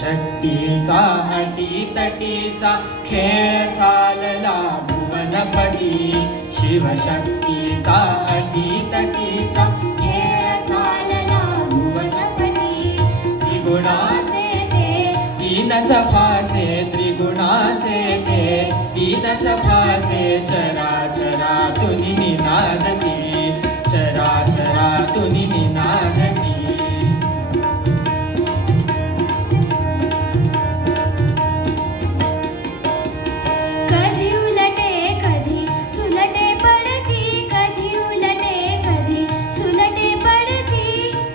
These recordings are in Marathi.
शिवशक्तीचा अटीतटीचा खेळ चालला भुवनपडी. शिवशक्तीचा अटीतटीचा खेळ चालला भुवनपडी. त्रिगुणाचे ते तीनच भासे, त्रिगुणाचे ते तीनच भासे. चराचरातून निनादती, चराचरातून निनादती.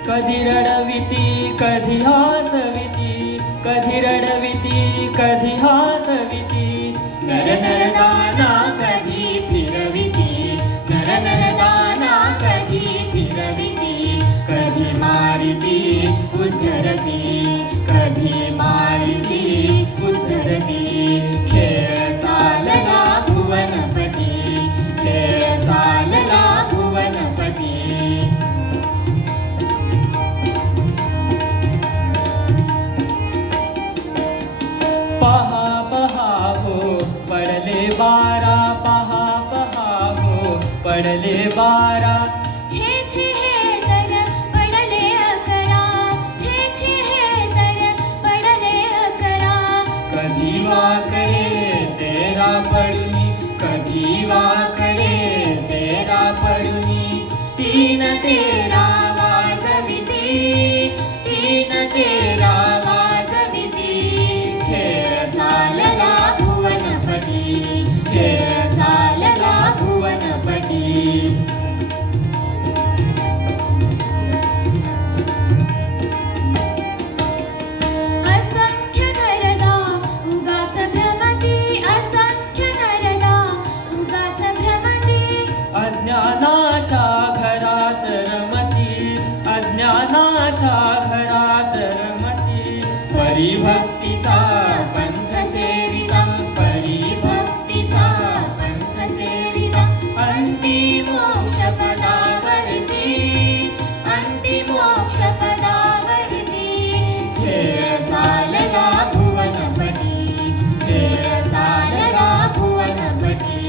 कधी रडविती कधी हासविती, कधी रडविती कधी हासविती. नर नरदाना कधी फिरविती, नर नरदाना कधी फिरविती. कधी मारिती उद्धरती, कधी मारिती उद्धरती. खेळ चालला भुवनपटी, खेळ चालला भुवनपटी. पहा पहा हो पडले बारा, पहा पहा हो पडले बारा. छे छे हे तर पडले 11, छे छे हे तर पडले 11. कधी वाकडे तेरा पडुनी, कधी वाकडे तेरा पडुनी. तीन तेरा वाजविती, तीन तेरा वाजविती. खेळ चालला भुवनपटी, खेळ चालला भुवनपटी. असंख्य नरदा उगाच भ्रमती, असंख्य नरदा उगाच भ्रमती. अज्ञानाच्या घरात रमती, अज्ञानाच्या घरात रमती. परिभक्तीचा पंथ सेविता, परिभक्तीचा पंथ सेविता. अंती मोक्ष पदावरती, अंती मोक्ष पदावरती. खेळ चालला भुवनपटी, खेळ चालला भुवनपटी.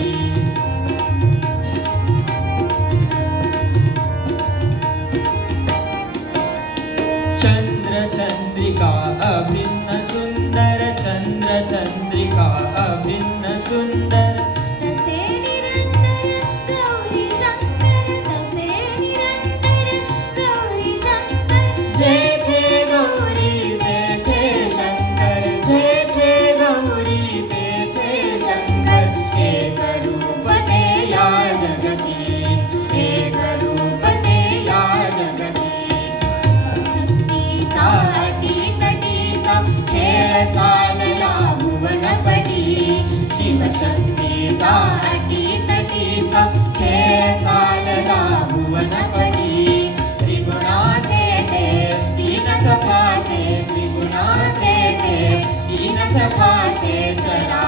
चंद्र चंद्रिका अभिन्न सुंदर, चंद्र चंद्रिका अभिन्न सुंदर. तसे निरंतर गौरी शंकर, तसे निरंतर गौरी शंकर. जेथे गौरी तेथे शंकर, जेथे गौरी तेथे शंकर. एक रूप ते या जगती, एक रूप ते या जगती. शक्तीचा अटीतटीचा खेळ चालला भुवनपटी. शिवशक्तीचा अटीतटीचा खेळ चालला भुवनपटी. त्रिगुणाचे ते तीनच भासे, त्रिगुणाचे ते तीनच भासे. चरा